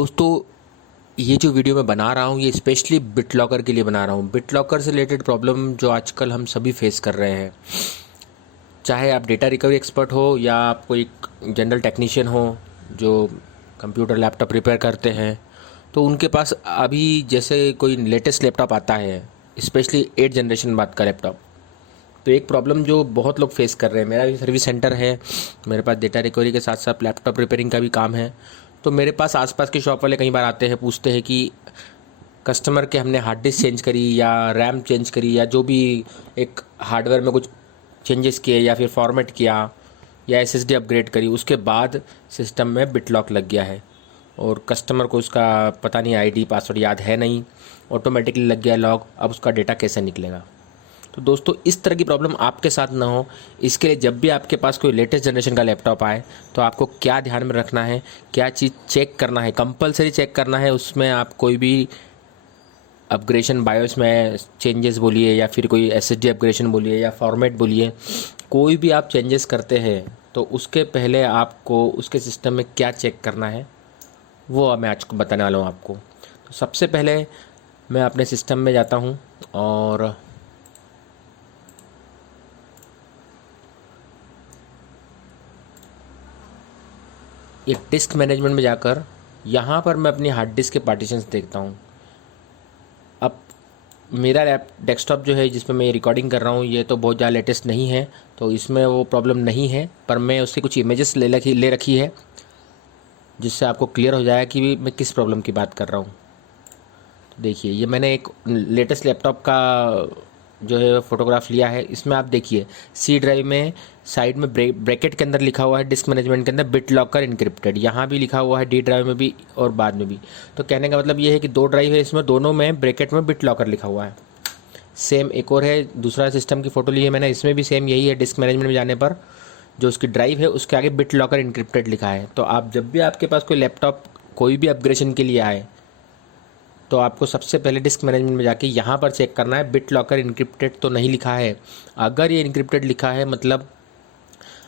दोस्तों, ये जो वीडियो मैं बना रहा हूँ ये स्पेशली बिटलॉकर के लिए बना रहा हूँ। बिटलॉकर से रिलेटेड प्रॉब्लम जो आजकल हम सभी फेस कर रहे हैं, चाहे आप डेटा रिकवरी एक्सपर्ट हो या आप कोई जनरल टेक्नीशियन हो जो कंप्यूटर लैपटॉप रिपेयर करते हैं, तो उनके पास अभी जैसे कोई लेटेस्ट लैपटॉप आता है, स्पेशली 8 जनरेशन बाद का लैपटॉप, तो एक प्रॉब्लम जो बहुत लोग फेस कर रहे हैं। मेरा भी सर्विस सेंटर है, मेरे पास डेटा रिकवरी के साथ साथ लैपटॉप रिपेयरिंग का भी काम है। तो मेरे पास आसपास के शॉप वाले कई बार आते हैं, पूछते हैं कि कस्टमर के हमने हार्ड डिस्क चेंज करी या रैम चेंज करी या जो भी एक हार्डवेयर में कुछ चेंजेस किए या फिर फॉर्मेट किया या एसएसडी अपग्रेड करी, उसके बाद सिस्टम में बिटलॉक लग गया है और कस्टमर को उसका पता नहीं, आईडी पासवर्ड याद है नहीं, ऑटोमेटिकली लग गया लॉक। अब उसका डेटा कैसे निकलेगा? तो दोस्तों, इस तरह की प्रॉब्लम आपके साथ ना हो, इसके लिए जब भी आपके पास कोई लेटेस्ट जनरेशन का लैपटॉप आए तो आपको क्या ध्यान में रखना है, क्या चीज़ चेक करना है, कंपलसरी चेक करना है। उसमें आप कोई भी अपग्रेडेशन बायोस में चेंजेस बोलिए या फिर कोई एसएसडी अपग्रेडेशन बोलिए या फॉर्मेट बोलिए, कोई भी आप चेंजेस करते हैं तो उसके पहले आपको उसके सिस्टम में क्या चेक करना है वो मैं आज को बताने वाला हूँ आपको। तो सबसे पहले मैं अपने सिस्टम में जाता हूँ और एक डिस्क मैनेजमेंट में जाकर यहाँ पर मैं अपनी हार्ड डिस्क के पार्टीशंस देखता हूँ। अब मेरा डेस्कटॉप जो है जिसमें मैं रिकॉर्डिंग कर रहा हूँ, ये तो बहुत ज़्यादा लेटेस्ट नहीं है, तो इसमें वो प्रॉब्लम नहीं है, पर मैं उसकी कुछ इमेजेस ले रखी है जिससे आपको क्लियर हो जाएगा कि मैं किस प्रॉब्लम की बात कर रहा हूँ। तो देखिए, ये मैंने एक लेटेस्ट लैपटॉप का जो है फ़ोटोग्राफ लिया है। इसमें आप देखिए, सी ड्राइव में साइड में ब्रैकेट के अंदर लिखा हुआ है डिस्क मैनेजमेंट के अंदर बिटलॉकर इनक्रिप्टेड, यहाँ भी लिखा हुआ है डी ड्राइव में भी और बाद में भी। तो कहने का मतलब ये है कि 2 ड्राइव है, इसमें दोनों में ब्रैकेट में बिटलॉकर लिखा हुआ है। सेम एक और है, दूसरा सिस्टम की फ़ोटो ली है मैंने, इसमें भी सेम यही है। डिस्क मैनेजमेंट में जाने पर जो उसकी ड्राइव है उसके आगे बिटलॉकर इनक्रिप्टेड लिखा है। तो आप जब भी आपके पास कोई लैपटॉप कोई भी अपग्रेडेशन के लिए आए तो आपको सबसे पहले डिस्क मैनेजमेंट में जाके यहाँ पर चेक करना है बिटलॉकर इनक्रिप्टेड तो नहीं लिखा है। अगर ये इनक्रिप्टेड लिखा है मतलब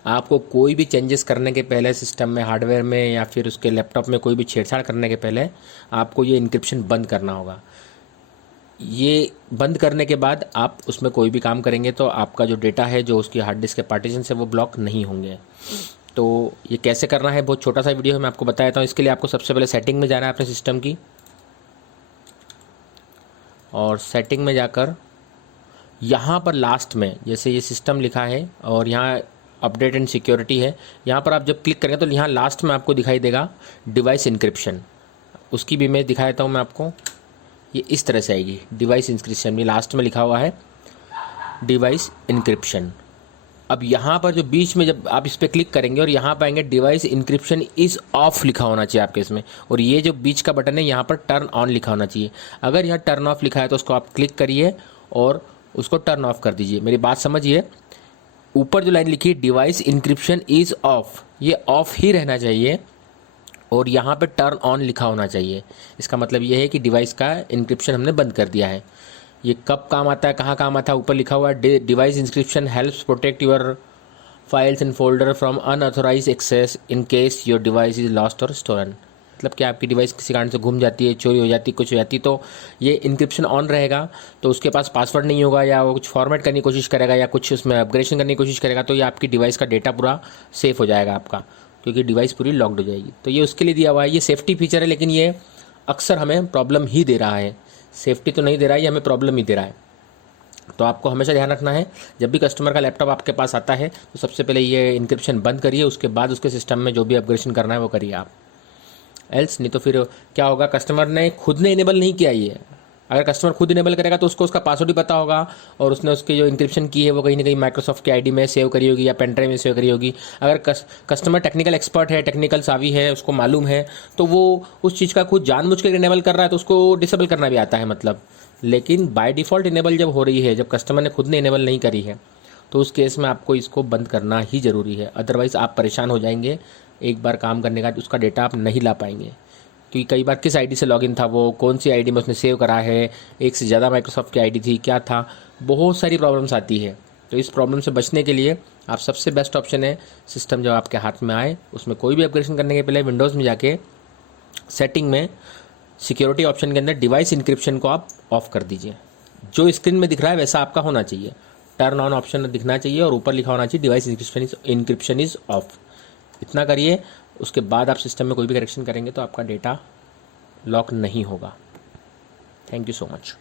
आपको कोई भी चेंजेस करने के पहले सिस्टम में, हार्डवेयर में या फिर उसके लैपटॉप में कोई भी छेड़छाड़ करने के पहले आपको ये इनक्रिप्शन बंद करना होगा। ये बंद करने के बाद आप उसमें कोई भी काम करेंगे तो आपका जो डेटा है, जो उसकी हार्ड डिस्क के पार्टीशन से, वो ब्लॉक नहीं होंगे। तो ये कैसे करना है, बहुत छोटा सा वीडियो है, मैं आपको बता देता हूँ। इसके लिए आपको सबसे पहले सेटिंग में जाना है अपने सिस्टम की, और सेटिंग में जाकर यहाँ पर लास्ट में जैसे ये सिस्टम लिखा है और यहाँ अपडेट एंड सिक्योरिटी है, यहाँ पर आप जब क्लिक करेंगे तो यहाँ लास्ट में आपको दिखाई देगा डिवाइस इंक्रिप्शन। उसकी भी इमेज दिखा देता हूँ मैं आपको। ये इस तरह से आएगी, डिवाइस इंक्रिप्शन, ये लास्ट में लिखा हुआ है डिवाइस इंक्रिप्शन। अब यहाँ पर जो बीच में जब आप इस पर क्लिक करेंगे और यहाँ पाएंगे डिवाइस इंक्रिप्शन इज़ ऑफ लिखा होना चाहिए आपके इसमें, और ये जो बीच का बटन है यहाँ पर टर्न ऑन लिखा होना चाहिए। अगर यहाँ टर्न ऑफ लिखा है तो उसको आप क्लिक करिए और उसको टर्न ऑफ कर दीजिए। मेरी बात समझिए, ऊपर जो लाइन लिखी है डिवाइस इंक्रिप्शन इज़ ऑफ, ये ऑफ ही रहना चाहिए और यहाँ पर टर्न ऑन लिखा होना चाहिए। इसका मतलब ये है कि डिवाइस का इंक्रिप्शन हमने बंद कर दिया है। ये कब काम आता है, कहाँ काम आता है, ऊपर लिखा हुआ है device encryption helps protect your files and folder from unauthorize access in case your device is lost और स्टोलन। मतलब कि आपकी डिवाइस किसी कारण से घूम जाती है, चोरी हो जाती है, कुछ हो जाती है, तो ये इंक्रिप्शन ऑन रहेगा, तो उसके पास पासवर्ड नहीं होगा या वो कुछ फॉर्मेट करने की कोशिश करेगा या कुछ उसमें अपग्रेडेशन करने की कोशिश करेगा, तो ये आपकी डिवाइस का डेटा पूरा सेफ हो जाएगा आपका, क्योंकि डिवाइस पूरी लॉक्ड हो जाएगी। तो ये उसके लिए दिया हुआ है, ये सेफ्टी फीचर है, लेकिन ये अक्सर हमें प्रॉब्लम ही दे रहा है। सेफ्टी तो नहीं दे रहा है, ये हमें प्रॉब्लम ही दे रहा है। तो आपको हमेशा ध्यान रखना है, जब भी कस्टमर का लैपटॉप आपके पास आता है तो सबसे पहले ये इंक्रिप्शन बंद करिए, उसके बाद उसके सिस्टम में जो भी अपग्रेडेशन करना है वो करिए आप। एल्स नहीं तो फिर क्या होगा, कस्टमर ने खुद ने इनेबल नहीं किया ये। अगर कस्टमर खुद इनेबल करेगा तो उसको उसका पासवर्ड ही पता होगा और उसने उसकी जो इंक्रिप्शन की है वो कहीं ना कहीं माइक्रोसॉफ्ट की आईडी में सेव करी होगी या पेन ड्राइव में सेव करी होगी। अगर कस्टमर टेक्निकल एक्सपर्ट है, टेक्निकल सावी है, उसको मालूम है, तो वो उस चीज़ का खुद जानबूझ के इनेबल कर रहा है तो उसको डिसेबल करना भी आता है मतलब। लेकिन बाय डिफ़ॉल्ट इनेबल जब हो रही है, जब कस्टमर ने खुद ने इनेबल नहीं करी है, तो उस केस में आपको इसको बंद करना ही ज़रूरी है। अदरवाइज़ आप परेशान हो जाएंगे, एक बार काम करने का उसका डेटा आप नहीं ला पाएंगे, क्योंकि कई बार किस आईडी से लॉगिन था, वो कौन सी आईडी में उसने सेव करा है, एक से ज़्यादा माइक्रोसॉफ्ट की आईडी थी, क्या था, बहुत सारी प्रॉब्लम्स आती है। तो इस प्रॉब्लम से बचने के लिए आप सबसे बेस्ट ऑप्शन है, सिस्टम जब आपके हाथ में आए उसमें कोई भी अपग्रेडेशन करने के पहले विंडोज़ में जाके सेटिंग में सिक्योरिटी ऑप्शन के अंदर डिवाइस इंक्रिप्शन को आप ऑफ कर दीजिए। जो स्क्रीन में दिख रहा है वैसा आपका होना चाहिए, टर्न ऑन ऑप्शन दिखना चाहिए और ऊपर लिखा होना चाहिए डिवाइस इंक्रिप्शन इज ऑफ। इतना करिए, उसके बाद आप सिस्टम में कोई भी करेक्शन करेंगे तो आपका डेटा लॉक नहीं होगा। Thank you so much.